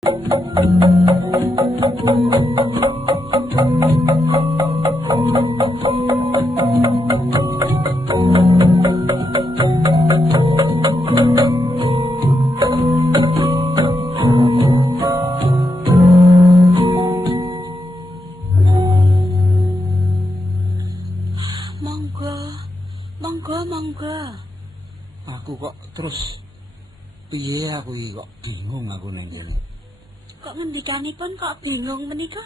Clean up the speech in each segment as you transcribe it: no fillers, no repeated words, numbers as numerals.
Aku kok terus piye aku iki kok bingung aku ning kene. Kok ngendikanipun kok bingung menika?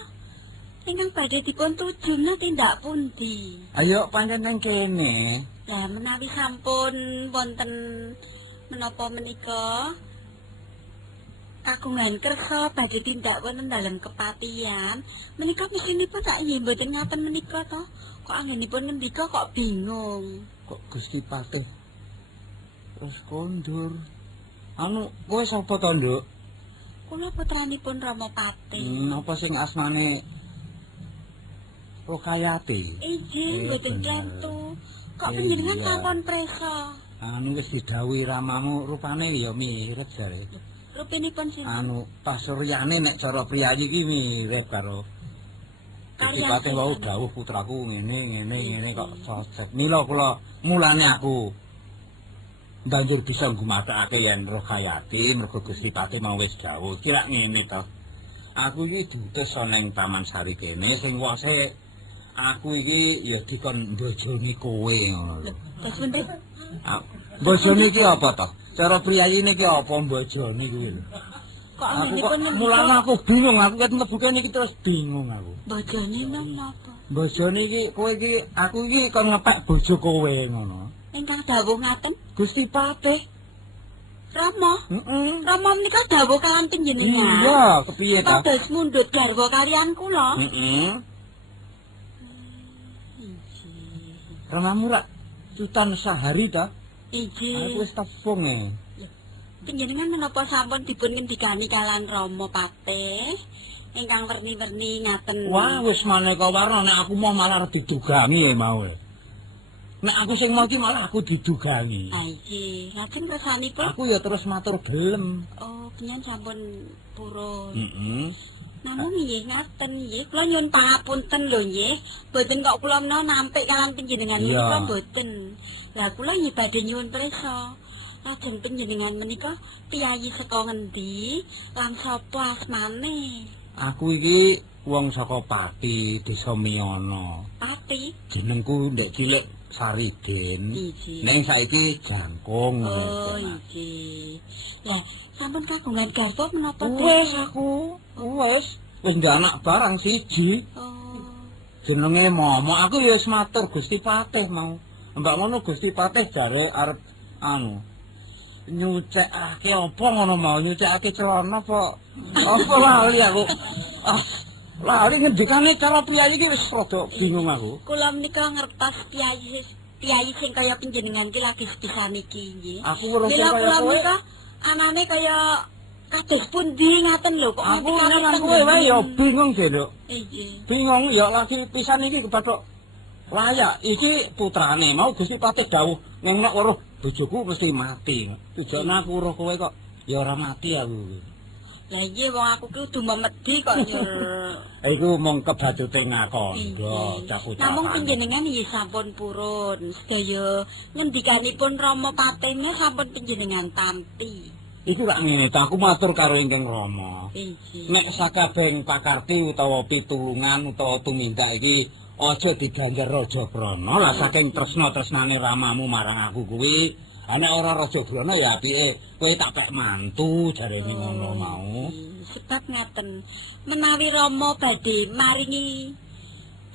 Ingkang badhe dipun tujuna tindak pundi? Ayo pancen nang kene. Lah menawi sampun wonten menapa menika kagungan kersa badhe tindak wonten dalem kepatihan, menika mesinipun sak nggih mboten ngaten menika to. Kok anggenipun ngendika kok bingung. Kok Gusti Patih terus kondur. Anu, kowe sapa to, Nduk? Kula putranipun Rama Patih. Apa sing asmane Rokayati? Inggih, mboten tentu. Kok panjenengan sampun presa? Anu wis didhawuhi ramamu rupane ya mirip jare. Rupinipun sinten? Anu pasuryane nek cara priyayi iki mirip karo Gusti Patih wau dawuh putraku ngene kok cocok. Mila kula mulane aku banjur bisa nggumathakake yen Rokayati mergo Gusti Patih mau wis dawuh. Kira ngene to. Aku iki diutus ana ing Taman Sari kene sing wase aku iki ya dikon mbojoni kowe ngono lho. Terus bener. Mbojoni iki apa to? Cara priyayine iki apa mbojoni kuwi lho. Kok Kok mulane aku bingung, aku ket mlebu kene iki terus bingung aku. Bojone napa? Bojone iki kowe iki aku iki kon ngepek bojo kowe ngono. Ingkang dawuh ngaten? Gusti Patih. Rama? Heeh. Rama menika dawuh kaliyan panjenengan. Iya, kepiye ta? Kados mundhut garwa kaliyan kula. Heeh. Ramamu rak cutan sehari ta? Inggih. Aku wis tepung e. Panjenengan menapa sampun dipun ngendikani kaliyan Rama Patih ingkang werni-werni ngaten. Wah, wis maneka warna nek aku mau malah didugangi mau. Nek aku sing mau iki malah aku didugangi. Ha iki, lajeng kersanipun. Aku ya terus matur gelem. Oh, penyen sampun purun. Heeh. Namung nggih ngaten nggih, kula nyuwun pangapunten lho nggih. Boten kok kula menawa nampik kaliyan panjenengan menika boten. Lah kula nggih badhe nyuwun prisa. Lajeng panjenengan menika piyayi saka ngendi lan sapa asmane? Aku iki wong saka Pati, Desa Miyana. Pati? Jenengku ndek cilik Sariden. Ning saiki Jangkung. Oh, iki. Lah, sampun kagungan garwa menapa to? Wis aku, wis ndek anak barang siji. Oh. Jenenge Momo. Aku ya wis matur Gusti Patih mau. Mbak ngono Gusti Patih jare arep anu nyucekake apa ngono mau nyucekake celana apa lali aku lali ngendikane cara priyayi iki wis rada bingung aku. Kula menika ngertos piyayi sing kaya panjenengan iki lagi sepisan iki nggih. Aku ora kaya kowe anane kaya kados pundi ngaten lho kok aku nang kowe wae ya bingung sih Nduk. Nggih. Bingung ya lagi pisan iki kepathok layak iki putrane mau Gusti Patih dawuh ning nek weruh bojoku mesti mati. Tujuane aku weruh kowe kok ya ora mati aku. Lah iya wong aku ki kudu memedi kok nyur. Iku mung kebatute ngakondha cakucapan. Namung panjenengan nggih sampun purun. Sedaya ngendikanipun Rama Patih sampun panjenengan tampi. Iku rak ngene ta aku matur karo Ingkang Rama. Nggih. Nek sakabehing pakarti utawa pitulungan utawa tumindak iki aja diganjar Raja Brana lah saking tresna-tresnane ramamu marang aku kuwi. Nek ora Raja Brana ya apike kowe tak pek mantu jarene ngono mau. Sebab ngaten, menawi Rama badhe maringi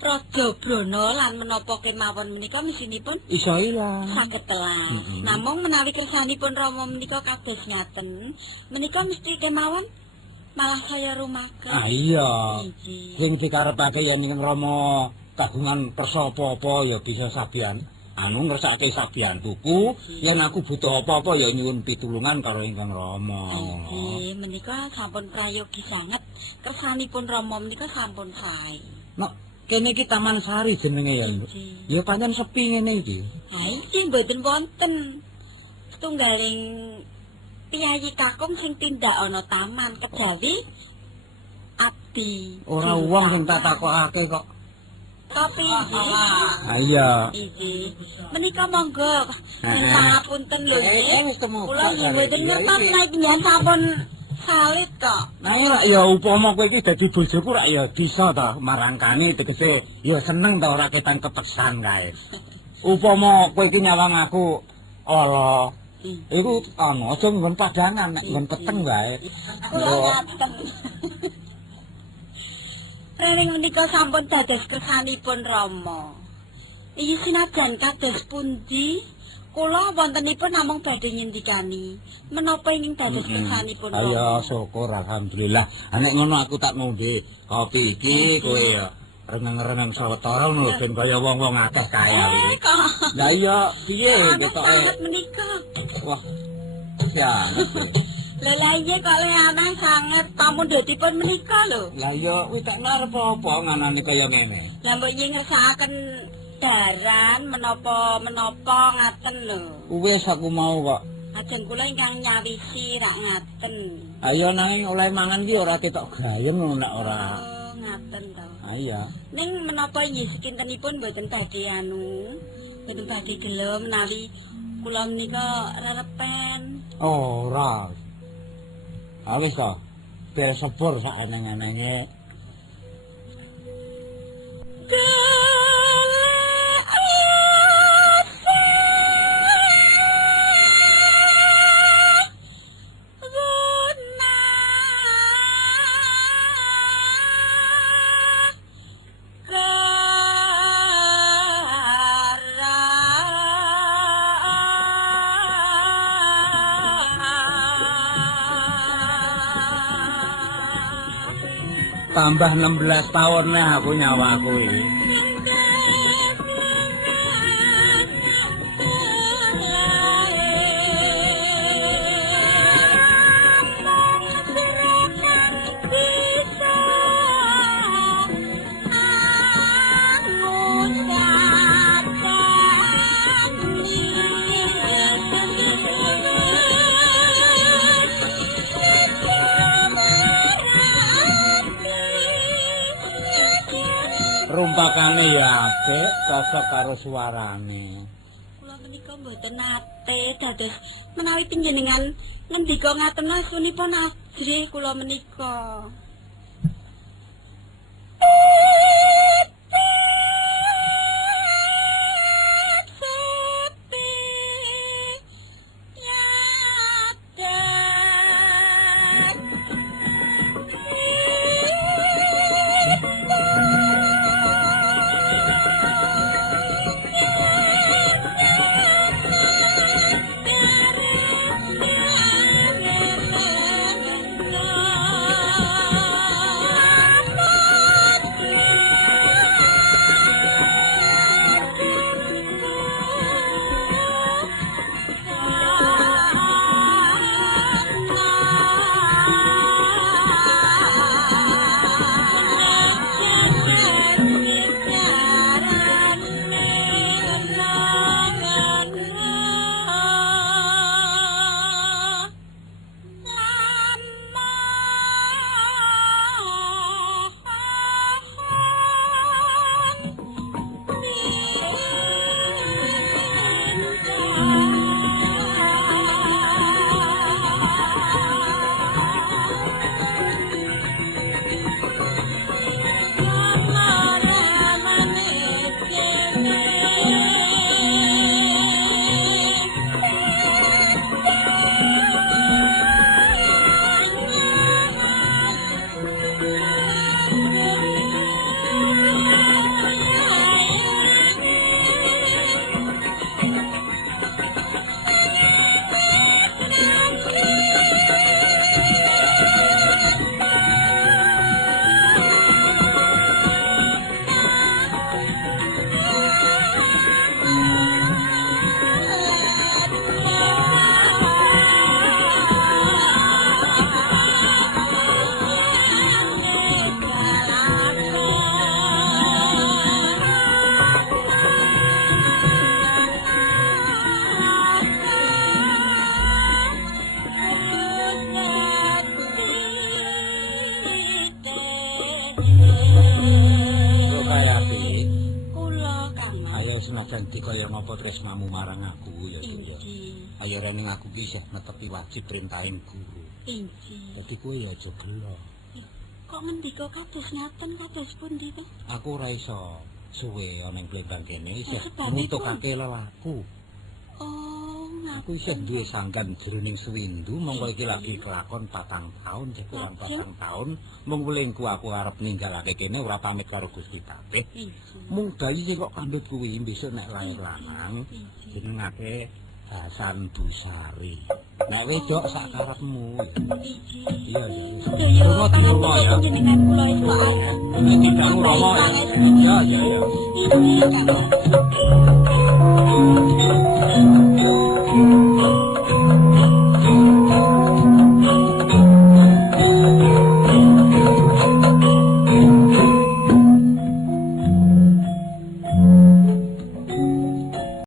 Raja Brana lan menapa kemawon menika mesinipun Iso ilang. saged telas. Namung menawi kersanipun Rama menika kados ngaten, menika mesti kemawon malah saya rumaken. Ah iya. Sing dikarepake yen Ingkang Rama kagungan kersa apa-apa ya bisa sabian anu ngersake sabian tuku yen aku butuh apa-apa ya nyuwun pitulungan karo Ingkang Rama. Nggih, menika sampun prayogi sanget. Kersanipun Rama menika sampun sae. Nek kene iki Taman Sari jenenge ya. Ya pancen sepi ngene iki. Ha iki mboten wonten setunggaling piyayi kakung sing tindak ana taman kejawi abdi. Ora wong sing tak takokake kok. Kopi nggih. Ah iya. Nggih. Menika monggo. Pangapunten lho nggih. Kula mboten ngertos nek njenengan sampun salit kok. Nah ora ya upama kowe iki dadi bojoku rak ya bisa ta marangkani tegese ya seneng ta ora ketan kepesan kae. Upama kowe iki nyawang aku ala iku ana aja nggon padangan nek nggon peteng wae. Kula ngaten. Rering menika sampun dados kersanipun Rama. Iki sinajan kados pundi kula wontenipun namung badhe nyendikani menapa ingkang dados kersanipun Rama. Ayo syukur alhamdulillah. Nek ngono aku tak ngombe kopi iki kowe ya reneng-reneng sawetara ngono ben kaya wong-wong akeh kaya iki. Lah iya piye ketoke menika. Wah. Ya. Lah iya kok aneh sanget tamu ndhetipun menika lho. Lah iya kuwi tak ngarep apa nganane kaya ngene. Lah mbok yen ngersakaken daran menapa ngaten lho. Wis aku mau kok. Ajeng kula ingkang nyawisi rak ngaten. Ayo nanging oleh mangan ki ora ketok gayeng nek ora. Oh, ngaten to. Ah iya. Ning menapa nggih sekintenipun mboten badhe mboten badhe gelem menawi kula menika rerepen. Ora. Awis to. Ber sepur sak aneng-anenge. Tambah 16 tahun nih aku nyawa aku ini. Rumpakane ya apik cocok karo suarane. Kula menika mboten nate dados menawi panjenengan ngendika ngaten asunipun ajrih kula menika. Kok kaya apik? Kula Kang. Ayo senajan dikaya ngapa tresnamu marang aku ya Dur. Inji. Ayo rene aku ki isih netepi wajib perintahin guru. Inji. Dadi kowe ya aja gelo. Kok ngendika kados ngaten kados pundi to? Aku ora iso suwe ana ing Plembang kene isih sebab nutukake lelaku. Oh, Aku isih duwe sangkan jroning suwindu mongko iki lagi kelakon 4 taun cek kurang 4 taun mung welingku aku arep ninggalake kene ora pamit karo Gusti Patih. Mung bayi sing kok kandhut kuwi besok nek lair lanang jenengake Hasan Busari. Nek wedok sak karepmu. Iya ya. Sedaya Tunggu ya. jenengan kula isoaken. Iki kamu romo ya. Ya ya ya. Inji Kang.